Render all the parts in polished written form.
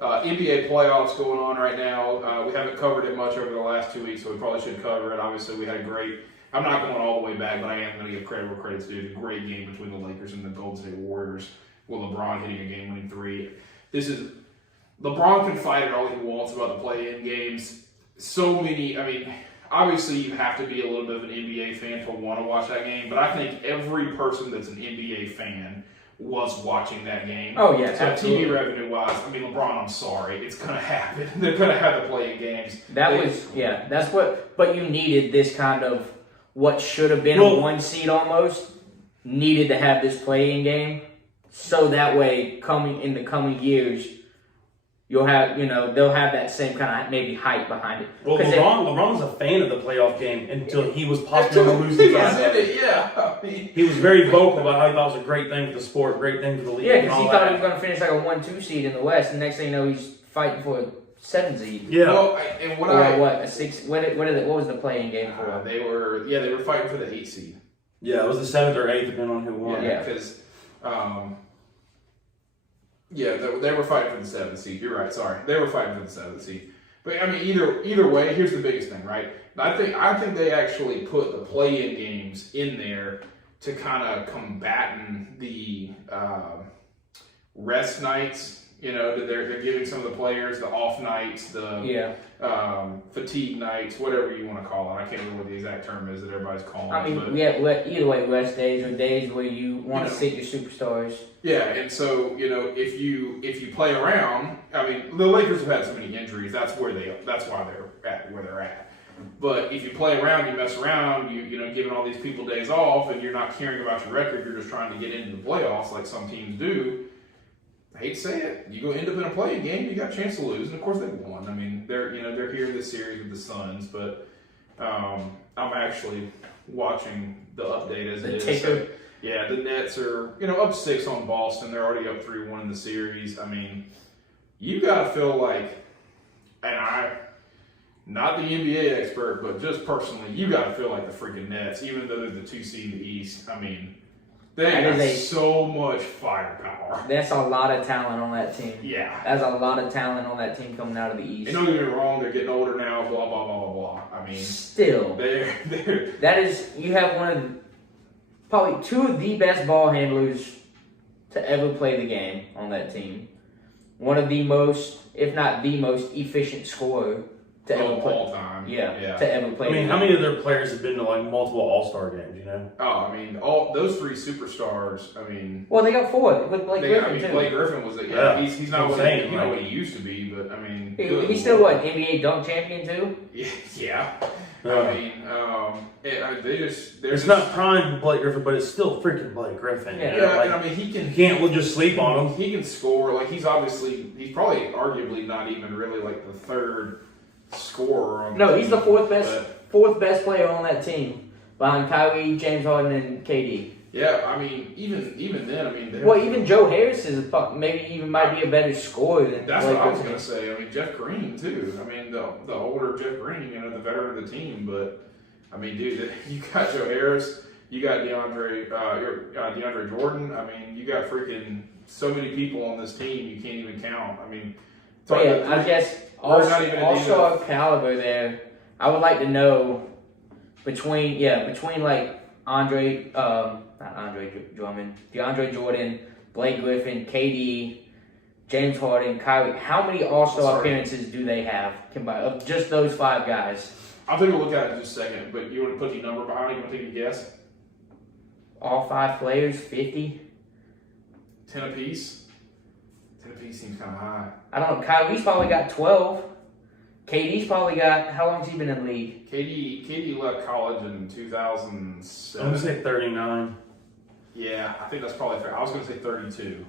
NBA playoffs going on right now. We haven't covered it much over the last 2 weeks, so we probably should cover it. Obviously, we had a great. I'm not going all the way back, but I am going to give credit where credit's due. A great game between the Lakers and the Golden State Warriors, with LeBron hitting a game-winning three. LeBron can fight it all he wants about the play-in games. So many. I mean, obviously, you have to be a little bit of an NBA fan to want to watch that game, but I think every person that's an NBA fan was watching that game. Oh, yeah, so absolutely. TV revenue-wise, I mean, LeBron, I'm sorry. It's going to happen. They're going to have the play-in games. That's what, but you needed this kind of, what should have been a 1 seed almost, needed to have this play-in game, so that way, in the coming years, you'll have, they'll have that same kind of maybe hype behind it. Well, LeBron was a fan of the playoff game until he was possibly going to lose the game. Yeah. He was very vocal about how he thought it was a great thing for the sport, great thing for the league. Yeah, because he thought he was going to finish like a 1-2 seed in the West, and next thing you know, he's fighting for a 7 seed. Yeah. Well, and a 6? What was the playing game for? They were fighting for the 8 seed. Yeah, it was the 7th or 8th, depending on who won. Yeah, because they were fighting for the 7th seed. You're right. Sorry, they were fighting for the 7th seed. But I mean, either way, here's the biggest thing, right? I think they actually put the play-in games in there to kind of combatant the rest nights. They're giving some of the players the off nights, the fatigue nights, whatever you want to call it. I can't remember what the exact term is that everybody's calling. I mean, either way, rest days or days where you want to sit your superstars. Yeah, and so if you play around, I mean, the Lakers have had so many injuries. That's why they're at where they're at. But if you play around, you mess around, giving all these people days off, and you're not caring about your record, you're just trying to get into the playoffs like some teams do. I hate to say it, you go end up in a play-in game, you got a chance to lose, and of course they won. I mean, they're here in this series with the Suns, but I'm actually watching the update as it is. So, yeah, the Nets are up 6 on Boston. They're already up 3-1 in the series. I mean, you gotta feel like, and I'm not the NBA expert, but just personally, you gotta feel like the freaking Nets, even though they're the 2 seed in the East. I mean, they got so much firepower. That's a lot of talent on that team. Yeah. That's a lot of talent on that team coming out of the East. And don't get me wrong, they're getting older now, blah, blah, blah, blah, blah. I mean, still. You have probably 2 of the best ball handlers to ever play the game on that team. One of the most, if not the most efficient scorer to ever play. All time. Yeah, to ever play. I mean, how many of their players have been to like multiple All-Star games? Oh, I mean, all those 3 superstars. I mean, well, they got 4 with Blake Griffin too. Blake Griffin was he's not what he used to be, but I mean, he's still NBA dunk champion too. Yeah. I mean, it's not prime Blake Griffin, but it's still freaking Blake Griffin. Yeah, and I mean, you can't just sleep on him. He can score. Like he's probably arguably not even really like the 3rd scorer on No, he's the 4th best player on that team, behind Kyrie, James Harden, and KD. Yeah, I mean, even then, I mean... even Joe Harris might be a better scorer than That's what I was going to say. I mean, Jeff Green, too. I mean, the older Jeff Green, the veteran of the team. But, I mean, dude, you got Joe Harris, you got DeAndre Jordan. I mean, you got freaking so many people on this team you can't even count. I mean... I guess also of caliber there, I would like to know between like DeAndre Jordan, Blake Griffin, KD, James Harden, Kyrie. How many All-Star appearances do they have combined of just those 5 guys? I'll take a look at it in just a second, but you want to put the number behind it? You want to take a guess? All 5 players, 50? 10 apiece? 10 apiece seems kind of high. I don't know. Kyrie's probably got 12. KD's probably got, how long's he been in the league? KD left college in 2007. I'm going to say 39. Yeah, I think that's probably fair. I was going to say 32.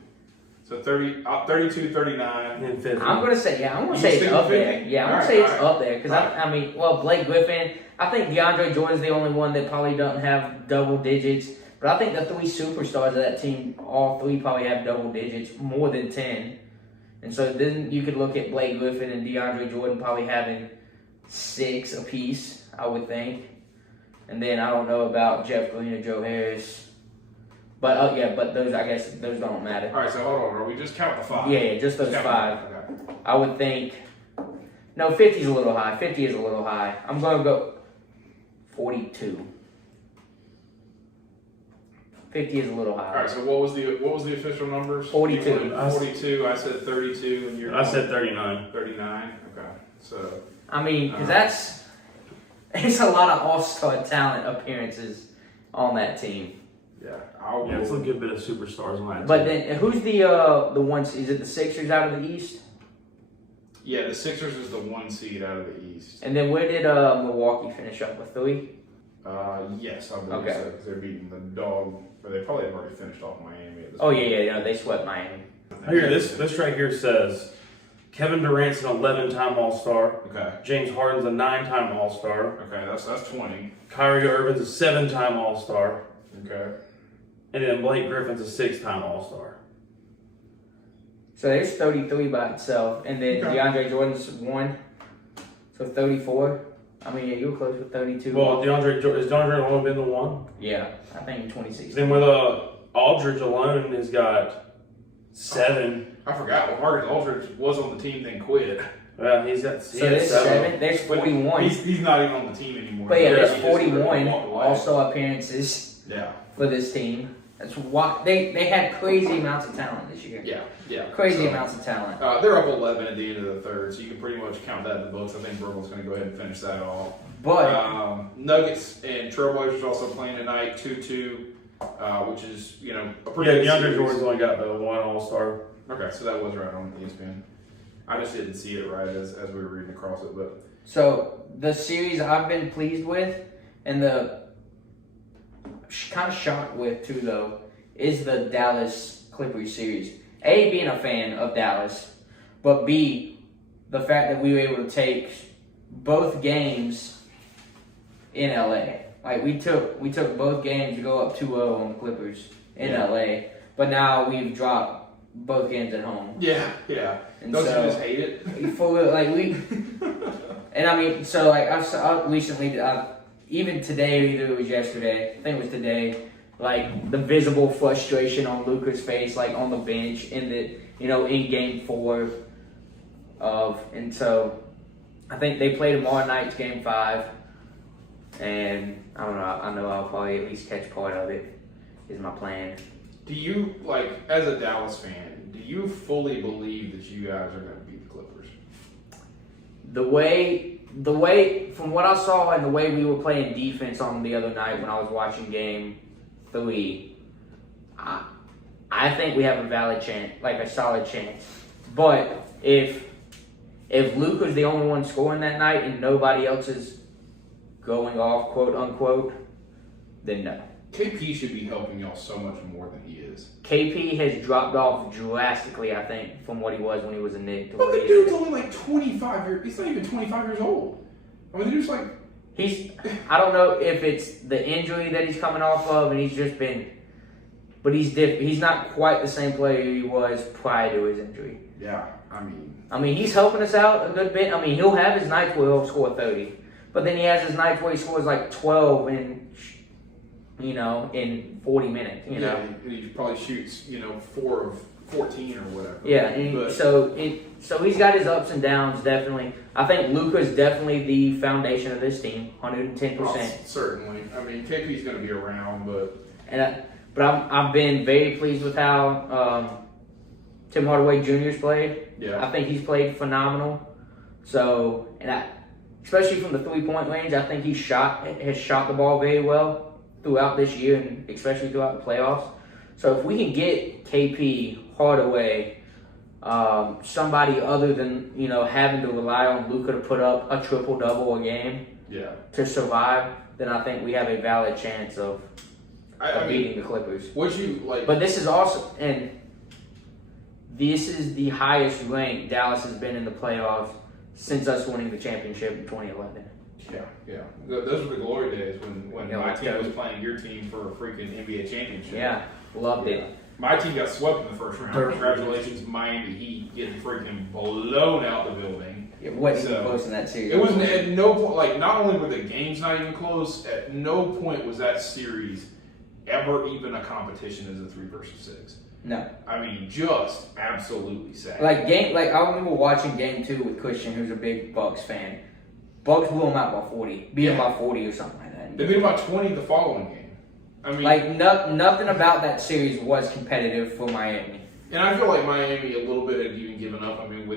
So 32, 39. And 50. I'm going to say it's up there. Yeah, I'm going to say it's up there. Because, Blake Griffin, I think DeAndre Jordan's the only one that probably doesn't have double digits. But I think the 3 superstars of that team, all 3 probably have double digits, more than 10. And so then you could look at Blake Griffin and DeAndre Jordan probably having 6 apiece, I would think. And then I don't know about Jeff Green or Joe Harris. But but those I guess those don't matter. All right, so hold on. Are we just count the 5? Yeah, just those 5. Okay. I would think. No, 50 is a little high. 50 is a little high. I'm gonna go 42. 50 is a little high. All right. So what was the official numbers? 42. 42. I said 32, and you're. I said 39. 39. Okay. So. I mean, because it's a lot of all-star talent appearances on that team. Yeah. It's a good bit of superstars on that But team. then, who's the ones? Is it the Sixers out of the East? Yeah, the Sixers is the 1 seed out of the East. And then where did Milwaukee finish up with 3? Yes, I believe Okay. so, because they're beating the dog, but they probably have already finished off Miami at this Oh point. yeah, they swept Miami. Here, this right here says Kevin Durant's an 11-time All-Star. Okay. James Harden's a 9-time All-Star. Okay, that's 20. Kyrie Irving's a 7-time All-Star. Okay. And then Blake Griffin's a 6-time All-Star. So there's 33 by itself, and then Okay. DeAndre Jordan's 1, so 34. I mean, yeah, you were close with 32. Well, has DeAndre only been the 1? Yeah, I think in 2016. Then with Aldridge alone has got 7. I forgot. Well, Marcus Aldridge was on the team, then quit. Well, he's got So there's 7. There's 41. He's not even on the team anymore. But yeah, there's He just 41 walked away. all-star appearances Yeah. for this team. That's why they had crazy amounts of talent this year. Yeah. Crazy So, amounts of talent. They're up 11 at the end of the third, so you can pretty much count that in the books. I think Brooklyn's going to go ahead and finish that off. But Nuggets and Trailblazers also playing tonight, 2-2, which is, a pretty good DeAndre series. Jordan's only got the 1 All-Star. Okay, so that was right on ESPN. I just didn't see it right as we were reading across it, but so the series I've been pleased with, and the kind of shocked with too, though, is the Dallas Clippers series. A, being a fan of Dallas, but B, the fact that we were able to take both games in LA. Like we took both games to go up 2-0 on the Clippers in LA, but now we've dropped both games at home. yeah. And Don't so, you just hate it? And I mean, so like I recently, even today, or either it was yesterday, I think it was today, like the visible frustration on Luka's face, like on the bench in game 4 and so I think they play tomorrow night's game 5, and I don't know, I know I'll probably at least catch part of it, is my plan. Do you, as a Dallas fan, do you fully believe that you guys are going to beat the Clippers? The way, from what I saw and the way we were playing defense on the other night when I was watching game 3, I think we have a valid chance, like a solid chance. But if Luka's the only one scoring that night and nobody else is going off, quote unquote, then no. KP should be helping y'all so much more than he is. KP has dropped off drastically, I think, from what he was when he was a Knick. But the dude's only 25 years. He's not even 25 years old. I mean, the dude's I don't know if it's the injury that he's coming off of, and he's just been, but he's not quite the same player he was prior to his injury. Yeah, I mean, he's helping us out a good bit. I mean, he'll have his nights where he'll score 30, but then he has his nights where he scores 12 in 40 minutes. You know, and he probably shoots 4 of 14 or whatever. Yeah, and so he's got his ups and downs, definitely. I think Luka's definitely the foundation of this team, 110%. Certainly. I mean, KP's going to be around, but I've been very pleased with how Tim Hardaway Jr.'s played. yeah, I think he's played phenomenal. So, especially from the 3-point range, I think has shot the ball very well throughout this year and especially throughout the playoffs. So if we can get KP, Hardaway, somebody other than having to rely on Luka to put up a triple-double a game to survive, then I think we have a valid chance of beating the Clippers. Would you like? But this is awesome, and this is the highest rank Dallas has been in the playoffs since us winning the championship in 2011. Yeah. Those were the glory days when Yeah, my team was playing your team for a freaking NBA championship. Yeah, loved it. My team got swept in the first round. Congratulations, Miami Heat, getting freaking blown out the building. It wasn't even close in that series. It wasn't at no point. Not only were the games not even close, at no point was that series ever even a competition as a 3 versus 6. No. I mean, just absolutely sad. I remember watching game 2 with Christian, who's a big Bucks fan. Bucks blew him out by 40. Beat him by 40 or something like that. They beat him by 20 the following game. I mean, nothing about that series was competitive for Miami. And I feel like Miami a little bit had even given up. I mean,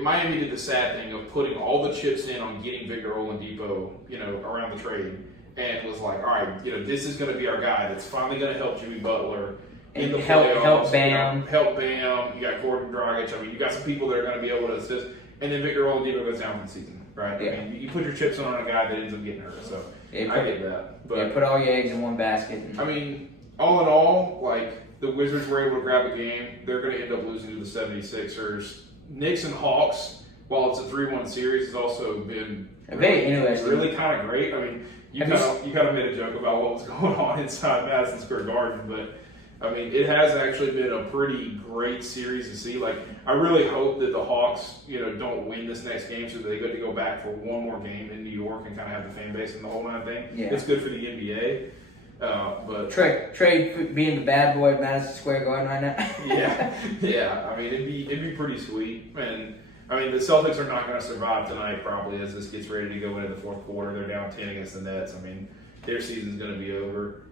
Miami did the sad thing of putting all the chips in on getting Victor Oladipo, around the trade, and was like, all right, this is going to be our guy that's finally going to help Jimmy Butler in the playoffs. Help Bam. Help Bam. You got Gordon Dragic. I mean, you got some people that are going to be able to assist. And then Victor Oladipo goes down for the season, right? Yeah. I mean, you put your chips on a guy that ends up getting hurt. So I get that. But put all your eggs in one basket. I mean, all in all, like, the Wizards were able to grab a game. They're going to end up losing to the 76ers. Knicks and Hawks, while it's a 3-1 series, has also been very interesting. Really kind of great. I mean, you kind of made a joke about what was going on inside Madison Square Garden, but I mean, it has actually been a pretty great series to see. Like, I really hope that the Hawks, don't win this next game so that they get to go back for one more game in New York and kind of have the fan base and the whole nine thing. Yeah. It's good for the NBA. But Trey being the bad boy at Madison Square Garden right now. yeah. I mean, it'd be pretty sweet. And I mean, the Celtics are not going to survive tonight probably as this gets ready to go into the fourth quarter. They're down 10 against the Nets. I mean, their season's going to be over.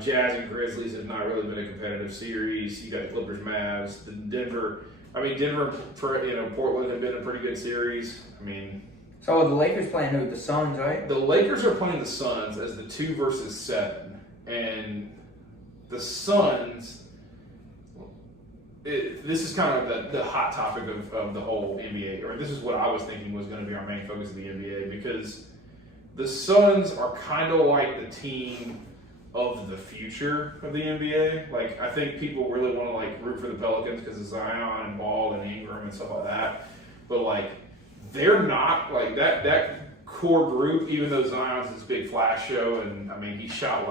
Jazz and Grizzlies have not really been a competitive series. You got the Clippers, Mavs, Denver. Portland have been a pretty good series. I mean, so the Lakers playing who? The Suns, right? The Lakers are playing the Suns as the 2 versus 7, and the Suns. This is kind of the hot topic of the whole NBA, or this is what I was thinking was going to be our main focus of the NBA, because the Suns are kind of like the team of the future of the NBA. Like, I think people really want to root for the Pelicans because of Zion and Ball and Ingram and stuff like that. But they're not like that core group. Even though Zion's this big flash show, and I mean he shot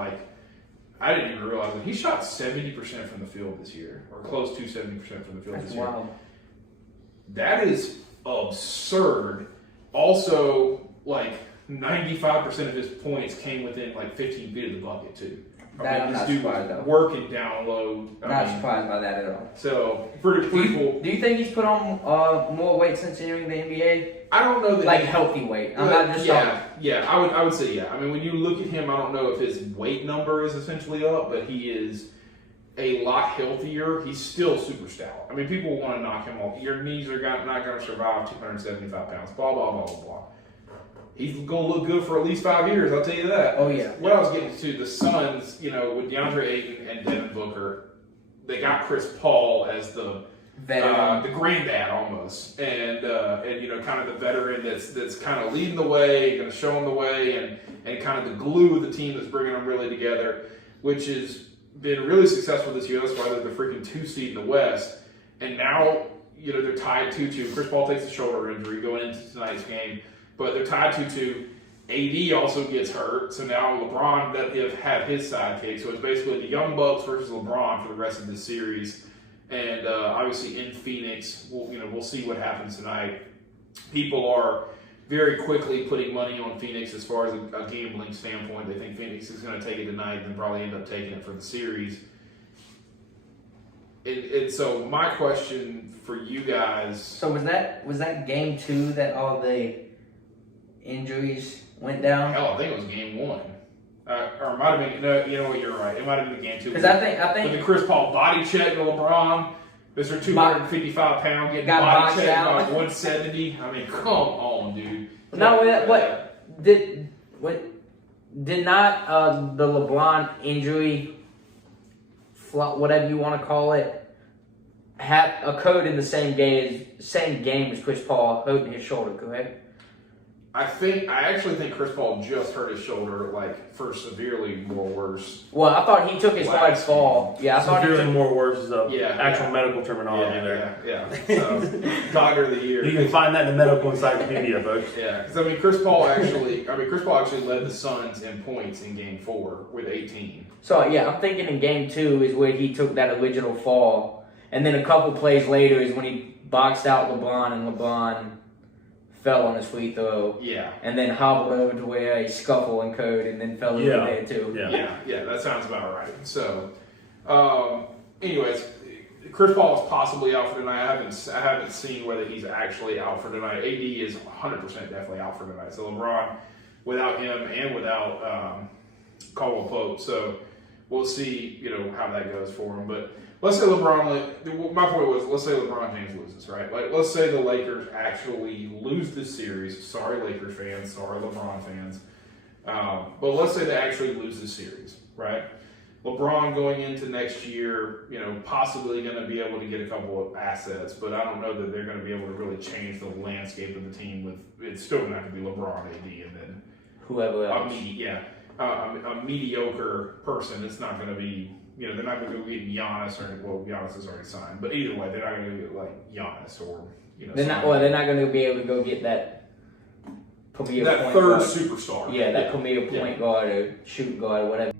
I didn't even realize it. He shot 70% from the field this year, or close to 70% from the field this year. Wow. That is absurd. Also, 95% of his points came within 15 feet of the bucket too. I'm not surprised though. Working down low. Not surprised by that at all. So for people, do you think he's put on more weight since entering the NBA? I don't know that healthy weight. I'm not just I would say yeah. I mean, when you look at him, I don't know if his weight number is essentially up, but he is a lot healthier. He's still super stout. I mean, people want to knock him off. Your knees are not going to survive 275 pounds. Blah blah blah blah blah. He's going to look good for at least 5 years, I'll tell you that. Oh, yeah. What I was getting to, the Suns, with DeAndre Ayton and Devin Booker, they got Chris Paul as the granddad almost, and kind of the veteran that's kind of leading the way, going to show them the way, and kind of the glue of the team that's bringing them really together, which has been really successful this year. That's why they're the freaking 2 seed in the West, and now they're tied 2-2. Chris Paul takes a shoulder injury going into tonight's game. But they're tied 2-2. AD also gets hurt, so now LeBron have had his sidekick. So it's basically the Young Bucks versus LeBron for the rest of this series. And obviously in Phoenix, we'll see what happens tonight. People are very quickly putting money on Phoenix as far as a gambling standpoint. They think Phoenix is going to take it tonight and probably end up taking it for the series. And so my question for you guys. So was that game 2 that all the injuries went down? Hell, I think it was game 1. Or it might have been, no, you know what, you're right. It might have been game 2. Because I think with the Chris Paul body check to LeBron, Mr. 255 pound getting body checked by 170. I mean, come on, dude. No, did not the LeBron injury, whatever you want to call it, occurred in the same game as Chris Paul hurting his shoulder, correct? I actually think Chris Paul just hurt his shoulder, for severely more worse. Well, I thought he took his hard fall. Yeah, I thought severely more worse is actual medical terminology there. Yeah. So, Doctor of the Year. You can find that in the medical encyclopedia, folks. Yeah, because Chris Paul actually led the Suns in points in Game 4 with 18. So I'm thinking in Game 2 is where he took that original fall, and then a couple plays later is when he boxed out LeBron and LeBron fell on his free throw, Yeah. and then hobbled over to where a scuffle and code, and then fell over there too. Yeah, that sounds about right. So, anyways, Chris Paul is possibly out for tonight. I haven't seen whether he's actually out for tonight. AD is 100% definitely out for tonight. So LeBron, without him and without Caldwell Pope, so we'll see, how that goes for him. But let's say LeBron. My point was, let's say LeBron James loses, right? Like, let's say the Lakers actually lose this series. Sorry, Lakers fans. Sorry, LeBron fans. But let's say they actually lose this series, right? LeBron going into next year, possibly going to be able to get a couple of assets, but I don't know that they're going to be able to really change the landscape of the team. It's still going to have to be LeBron, AD, and then whoever else. A mediocre person. It's not going to be, they're not going to go get Giannis Giannis is already signed, but either way, they're not going to get like Giannis or They're not going to be able to go get that premier that point third guard. superstar. Yeah, that premier point guard or shoot guard or whatever.